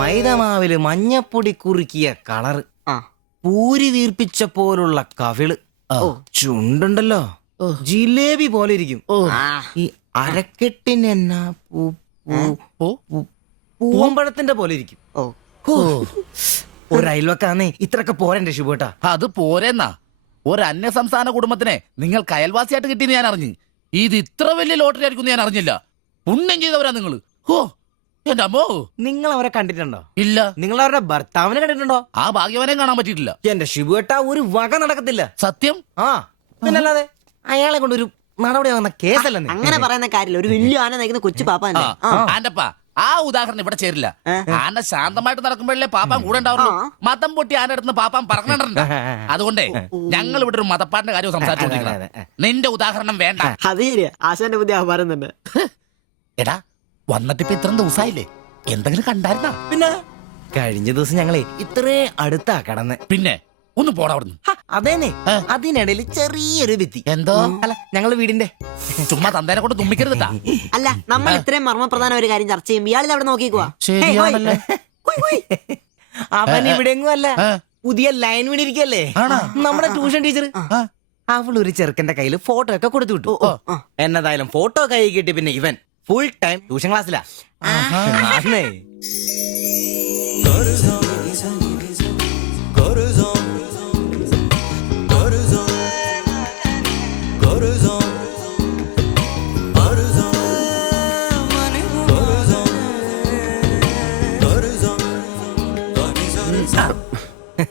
മൈദമാവില് മഞ്ഞപ്പൊടി കുറുക്കിയ കളറ്, പൂരി വീർപ്പിച്ച പോലുള്ള കവിള്, ചുണ്ടുണ്ടല്ലോ ജിലേബി പോലെ ഇരിക്കും. ഈ അരക്കെട്ടിനെന്നാ പൂവമ്പഴത്തിന്റെ പോലെ ഇരിക്കും. ഒരു അയൽവക്കാന്നേ ഇത്രയൊക്കെ പോരണ്ടേ ശുഭേട്ടാ? അത് പോരെന്നാ. ഒരു അന്യ സംസ്ഥാന കുടുംബത്തിനെ നിങ്ങൾ അയൽവാസിയായിട്ട് കിട്ടിയെന്ന് ഞാൻ അറിഞ്ഞു. ഇത് ഇത്ര വലിയ ലോട്ടറി ആയിരിക്കും ഞാൻ അറിഞ്ഞില്ല. പുണ്യം ചെയ്തവരാ നിങ്ങള്. ഓ എന്റെ അമ്മോ, നിങ്ങൾ അവരെ കണ്ടിട്ടുണ്ടോ? ഇല്ല. നിങ്ങൾ അവരുടെ ഭർത്താവിനെ കണ്ടിട്ടുണ്ടോ? ആ ഭാഗ്യവനെ കാണാൻ പറ്റിയിട്ടില്ല. എന്റെ ശിവേട്ട ഒരു വക നടക്കത്തില്ല. സത്യം. ആ പിന്നല്ലാതെ അയാളെ കൊണ്ട് ഒരു നടപടി വന്ന കേസല്ല. അങ്ങനെ പറയുന്ന കാര്യമില്ല. ഒരു വലിയ ആന നയിക്കുന്ന കൊച്ചു പാപ്പ. ആന്റപ്പാ, ആ ഉദാഹരണം ഇവിടെ ചേരില്ല. ആന ശാന്തമായിട്ട് നടക്കുമ്പോഴല്ലേ പാപ്പാൻ കൂടെ ഉണ്ടാവുള്ളൂ. മതം പൊട്ടി ആന അടുത്ത് പാപ്പാൻ പറഞ്ഞിട്ടുണ്ട്. അതുകൊണ്ടേ ഞങ്ങൾ ഇവിടെ ഒരു മതപ്പാടിന്റെ കാര്യം സംസാരിച്ചോണ്ടിരിക്കണം. നിന്റെ ഉദാഹരണം വേണ്ട. അത് ശരിയാ, ആശാന്റെ പുതിയ ആഹാരം തന്നെ. എടാ, വന്നിട്ട് ഇപ്പൊ ഇത്രയും ദിവസമായില്ലേ, എന്തെങ്കിലും കണ്ടായിരുന്നാ? പിന്നെ കഴിഞ്ഞ ദിവസം ഞങ്ങളെ ഇത്രേ അടുത്താ കടന്ന്. പിന്നെ ഒന്ന് പോടാ അവിടുന്ന്. അതേനെ, അതിനിടയിൽ ചെറിയൊരു ഭിത്തി. എന്തോ അല്ല, ഞങ്ങള് വീടിന്റെ ചുമ്മാ തന്തേനെ കൊണ്ട് തുമ്മിക്കരുതാ. അല്ല, നമ്മൾ ഇത്രയും മർമ്മപ്രധാന ഒരു കാര്യം ചർച്ച ചെയ്യുമ്പോൾ ഇയാളിത് അവിടെ നോക്കിക്കുവാ. ശരിയാണല്ലോ. അവൻ ഇവിടെങ്ങും അല്ല, പുതിയ ലൈൻ വീണിരിക്കല്ലേ നമ്മുടെ ട്യൂഷൻ ടീച്ചർ. അവളൊരു ചെറുക്കന്റെ കയ്യിൽ ഫോട്ടോ ഒക്കെ കൊടുത്തു വിട്ടു. എന്നതായാലും ഫോട്ടോ കൈ കിട്ടി. പിന്നെ ഇവൻ ഫുൾ ടൈം ട്യൂഷൻ ക്ലാസ്സിലാ.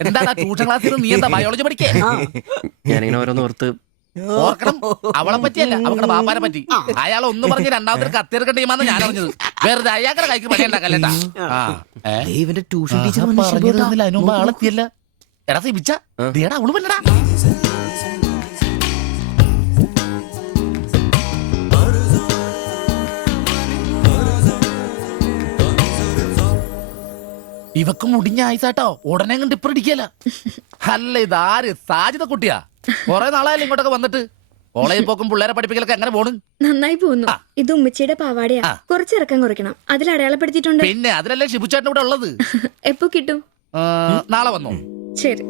എന്താ ട്യൂഷൻ ക്ലാസ്സിൽ നീ എന്താ ബയോളജി പഠിക്കേ? ഞാനിങ്ങനെ ഓരോന്ന് ഓർത്ത് ഓർക്കണം. അവളെ പറ്റിയല്ല, അവളുടെ ബാപ്പാനെ പറ്റി. അയാൾ ഒന്ന് പറഞ്ഞ് രണ്ടാമത്തെ കത്തിയെടുക്കേണ്ട ടീമാന്ന് ഞാൻ അറിഞ്ഞത്. വെറുതെ അയാളുടെ കൈക്ക് പണി ഉണ്ടാക്കല്ലേട്ടാ. ഇവന്റെ ട്യൂഷൻ ടീച്ചർ അതിനുമ്പ് ആളെത്തിയല്ല. എടാ സിബിച്ച ദേടാ, അവള് പറ്റടാ. ഇവക്ക് മുടിഞ്ഞ ആയിസാട്ടോ, ഉടനെ കണ്ട് ഇപ്പൊ ഇടിക്കല. അല്ല, ഇതാര് സാജിത കുട്ടിയാ? കൊറേ നാളായാലും ഇങ്ങോട്ടൊക്കെ വന്നിട്ട്. കോളേജിൽ പോക്കും പിള്ളേരെ പഠിപ്പിക്കലൊക്കെ എങ്ങനെ പോണ്? നന്നായി പോകുന്നു. ഇത് ഉമ്മച്ചിയുടെ പാവാടയാ, കുറച്ചിറക്കം കുറയ്ക്കണം. അതിൽ അടയാളപ്പെടുത്തിയിട്ടുണ്ട്. പിന്നെ അതിലല്ലേ ഷിബുച്ചേട്ടൻ ഇവിടെ ഉള്ളത്. എപ്പോ കിട്ടും? നാളെ വന്നോ? ശരി.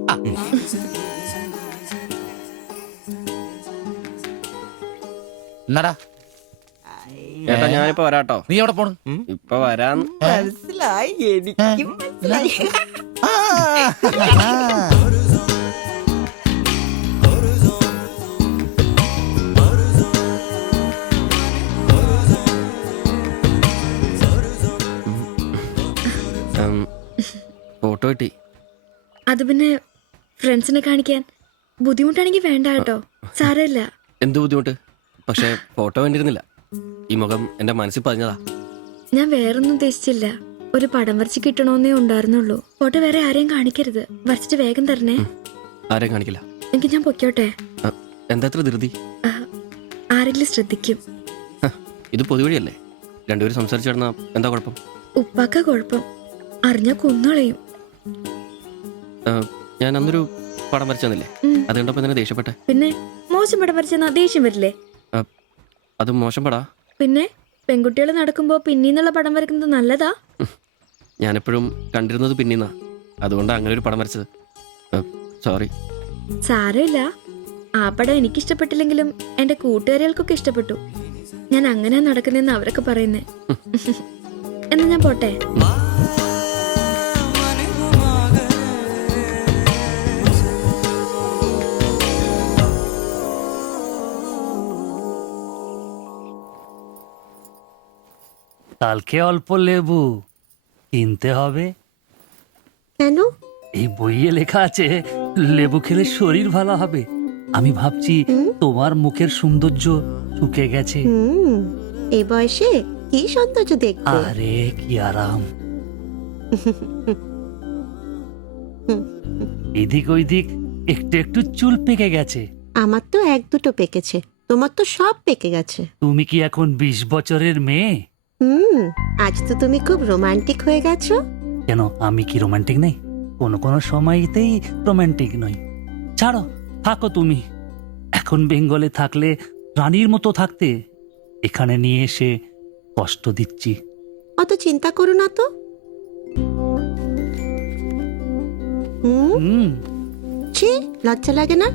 എന്നാടാ ചേട്ടാ, ഞാനിപ്പോ വരാട്ടോ. നീ എവിടെ പോണ്? ഇപ്പൊ വരാൻ മനസ്സിലായി, എനിക്കും മനസ്സിലായി. ഫോട്ടോ കിട്ടി. അത് പിന്നെ ഫ്രണ്ട്സിനെ കാണിക്കാൻ ബുദ്ധിമുട്ടാണെങ്കിൽ വേണ്ട കേട്ടോ, സാരമില്ല. എന്ത് ബുദ്ധിമുട്ട്? പക്ഷെ ഫോട്ടോ വേണ്ടിയിരുന്നില്ല. ഈ മുഖം എന്റെ മനസ്സിൽ പതിഞ്ഞതാ. ഞാൻ വേറൊന്നും ഉദ്ദേശിച്ചില്ല. ഒരു പടം വരച്ച് കിട്ടണോന്നേ ഉണ്ടായിരുന്നുള്ളൂ. ഫോട്ടോ വേറെ ആരെയും കാണിക്കരുത്. വരച്ചിട്ട് വേഗം തരണേ. ആരെയും കാണിക്കില്ല. എനിക്ക് ഞാൻ പൊയ്ക്കോട്ടെ? എന്താ ഇത്ര ധൃതി? ആരെങ്കിലും ശ്രദ്ധിക്കും. ഇത് പൊതുവഴിയല്ലേ, രണ്ടുപേരും സംസാരിച്ചു കിടന്നാ എന്താ കുഴപ്പം? ഉപ്പാക്ക കുഴപ്പം അറിഞ്ഞാ കൊന്നുകളയും. ഞാൻ അന്നൊരു പടം വരച്ചു തന്നില്ലേ, അത് കണ്ടപ്പോ തന്നെ ദേഷ്യപ്പെട്ടെ. പിന്നെ മോശം പടം വരച്ചെന്നാ ദേഷ്യം വരില്ലേ? അത് മോശം പടാ. പിന്നെ പെൺകുട്ടികൾ നടക്കുമ്പോ പിന്നീന്നുള്ള പടം വരക്കുന്നത് നല്ലതാ. ഞാനെപ്പോഴും കണ്ടിരുന്നത് പിന്നീന്നാ, അതുകൊണ്ടാ അങ്ങനെ ഒരു പടം വരച്ചത്. സോറി. സാരമില്ല. ആ പടം എനിക്കിഷ്ടപ്പെട്ടില്ലെങ്കിലും എന്റെ കൂട്ടുകാരികൾക്കൊക്കെ ഇഷ്ടപ്പെട്ടു. ഞാൻ അങ്ങനെ നടക്കുന്നെന്ന് അവരൊക്കെ പറയുന്നേ. എന്നാ ഞാൻ പോട്ടെ. কালকে অল্প লেবু কিনতে হবে। কেন? এই বইয়ে লেখা আছে লেবু খেলে শরীর ভালো হবে। আমি ভাবছি তোমার মুখের সৌন্দর্য শুকে গেছে। এই বয়সে কি সৌন্দর্য দেখবে? আরে কি আরাম। এদিক ওইদিক একটু একটু চুল পেকে গেছে। আমার তো এক দুটো পেকেছে, তোমার তো সব পেকে গেছে। তুমি কি এখন 20 বছরের মেয়ে? আজ তো তুমি খুব রোমান্টিক হয়ে গেছো। কেন, আমি কি রোমান্টিক নেই? কোনো কোনো সময়তেই রোমান্টিক নই। ছাড়ো, থাকো তুমি। এখন বেঙ্গলে থাকলে রানীর মতো থাকতে, এখানে নিয়ে এসে কষ্ট দিচ্ছি। অত চিন্তা করো না তো, ছি লজ্জা লাগে না?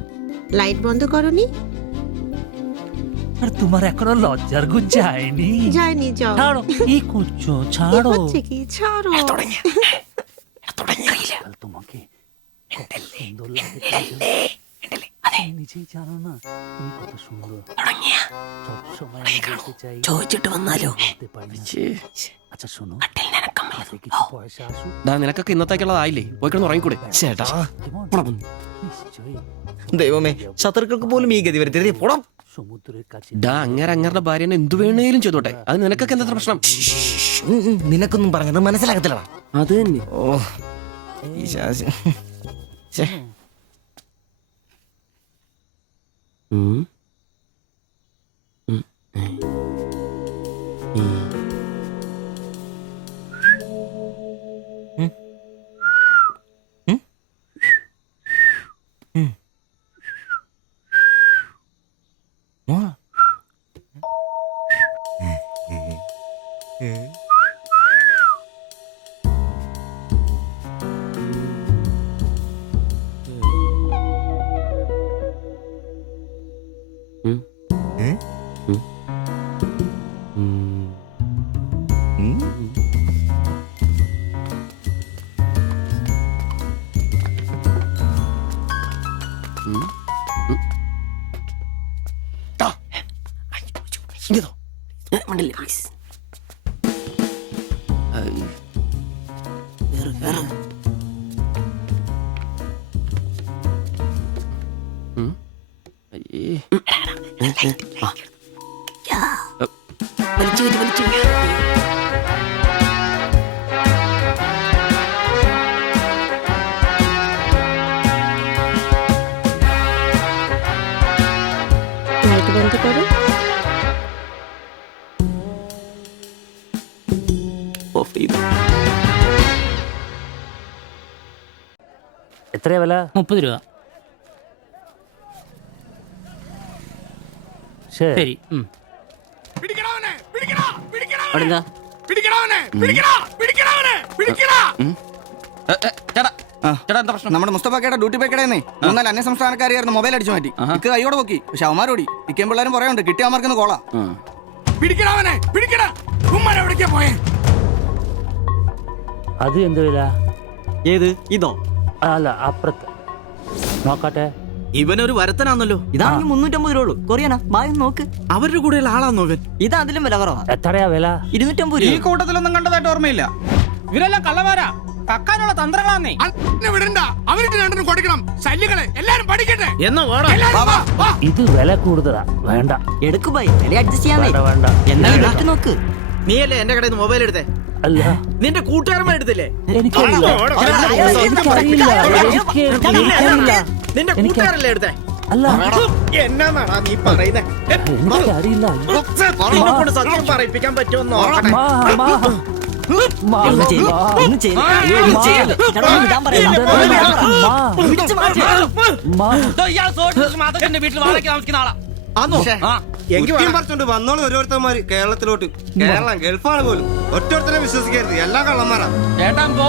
লাইট বন্ধ করনি? আর তোমার এখনো লজ্জার গুণ যায়নি? যায়নি, যাও। ছাড়ো, কি করছো? কি ছাড়ো। হচ্ছে কি? ছাড়ো। কাল তোমাকে কত সুন্দর লাগে তুমি নিজেই জানো না তুমি কত সুন্দর। সবসময় আমি বলতে চাই, ചോദിച്ചിട്ട് വന്നാലോ? বলতে পারি না। আচ্ছা শোনো, হাতে কিছু পয়সা আসুক। ഡാ നിനക്കൊക്കെ ഇന്നത്തേക്കുള്ളതായില്ലേ? പോയി കിടന്ന് ഉറങ്ങിക്കൂടെ? ചേട്ടാ কেমন? নিশ্চয়ই ദൈവമേ, ശത്രുക്കൾക്ക് പോലും ഈ ഗതി വരുത്തരുതേ. പോടാം. সমুদ্রের কাছে ഡാ അങ്ങേരുടെ ഭാര്യനെ എന്തു വേണേലും ചെയ്തോട്ടെ, അത് നിനക്കൊക്കെ എന്താ പ്രശ്നം? നിനക്കൊന്നും പറഞ്ഞത് മനസ്സിലാകത്തില്ലടാ. അത് തന്നെ. ഓ ഈ ശാസി. ഛെ. ഉം. ഉം. ഉം. ആ. ഉം. ഏ? ഉം. ഉം. ഉം. ഉം. ടാ. ഇങ്ങതോ. മണ്ടില്ല പ്ലീസ്. ഐ. ഉം. അയ്യേ. വലിച്ചു കയറ്റി, വലിച്ചു കയറ്റി. লাইট বন্ধ করো। ഓഫ് ചെയ്തു. എത്രയാ വില? 30 രൂപ. ശരി. അവിടെന്താ? ചേട്ടാ എന്താ പ്രശ്നം? നമ്മുടെ മുസ്തഫാക്കയുടെ ഡ്യൂട്ടി പേക്കടേന്നേ 3-4 അന്യ സംസ്ഥാനക്കാരിയായിരുന്നു മൊബൈൽ അടിച്ചു മാറ്റി. ഇക്ക് കൈയോടെ പൊക്കി, പക്ഷെ അവന്മാരോടി ഇക്കേം പിള്ളേരും പറയാനുണ്ട് കിട്ടിയ അവന്മാർക്കൊന്ന് കോളാ. അത് എന്ത് വില? ഏത് ഇതോ? അല്ല അപ്പുറത്ത് നോക്കട്ടെ. ഇവനൊരു വരത്തനാന്നല്ലോ. ഇതാണെങ്കിൽ 350 രൂപ ഉള്ളൂ. കൊറിയനാ, ബായ് നോക്ക്. അവരുടെ കൂടെയുള്ള ആളാന്നോ ഇവൻ? ഇത് അതിലും വില കുറവാ. എത്രയാ വില? 250 ഈ രൂപ. കൂട്ടത്തിലൊന്നും കണ്ടതായിട്ട് ഓർമ്മയില്ല. ഇവരെല്ലാം കള്ളമാരാ, കക്കാനുള്ള തന്ത്രങ്ങളാന്നേ. വിടണ്ട, അവർക്ക് രണ്ടിനും കൊടുക്കണം. ശല്യങ്ങളെ എല്ലാരും പഠിക്കട്ടെ. ഇത് വില കൂടുതലാ, വേണ്ട എടുക്കു ബായ്, വില അഡ്ജസ്റ്റ് ചെയ്യാന്നേ. വേണ്ട വേണ്ട. എന്നാലും നോക്ക് നോക്ക്. നീയല്ലേ എന്റെ കടയിൽ നിന്ന് മൊബൈൽ എടുത്തേ? അല്ല നിന്റെ കൂട്ടുകാരന്മാർ എടുത്തില്ലേ? എനിക്കറിയില്ല. നിന്റെ കൂട്ടുകാരല്ലേ എടുത്തേ? അല്ല എന്നാണാ നീ പറയുന്നേ? എനിക്കറിയില്ല. നിന്നെ കൊണ്ട് സത്യം പറയിപ്പിക്കാൻ പറ്റുമെന്ന് നോക്കട്ടെ. മാ, മാ, മാ, ഒന്ന് ചെയ്യ്, ഒന്ന് ചെയ്യ്. അയ്യോ, ഒന്ന് ചെയ്യല്ലേ. ചേട്ടാ, ഒന്ന് വിടാൻ പറയല്ല. മാ, പിടിച്ച് മാറ്റി. മാ. വീട്ടിൽ വാടകയ്ക്ക് താമസിക്കുന്ന ആളാ. പറിച്ചോണ്ട് വന്നോളൂ ഓരോരുത്തന്മാര് കേരളത്തിലോട്ട്. കേരളം ഗൾഫാണ് പോലും. ഒറ്റൊരുത്തരെ വിശ്വസിക്കരുത്, എല്ലാം കള്ളന്മാരാ. ചേട്ടാ പോ.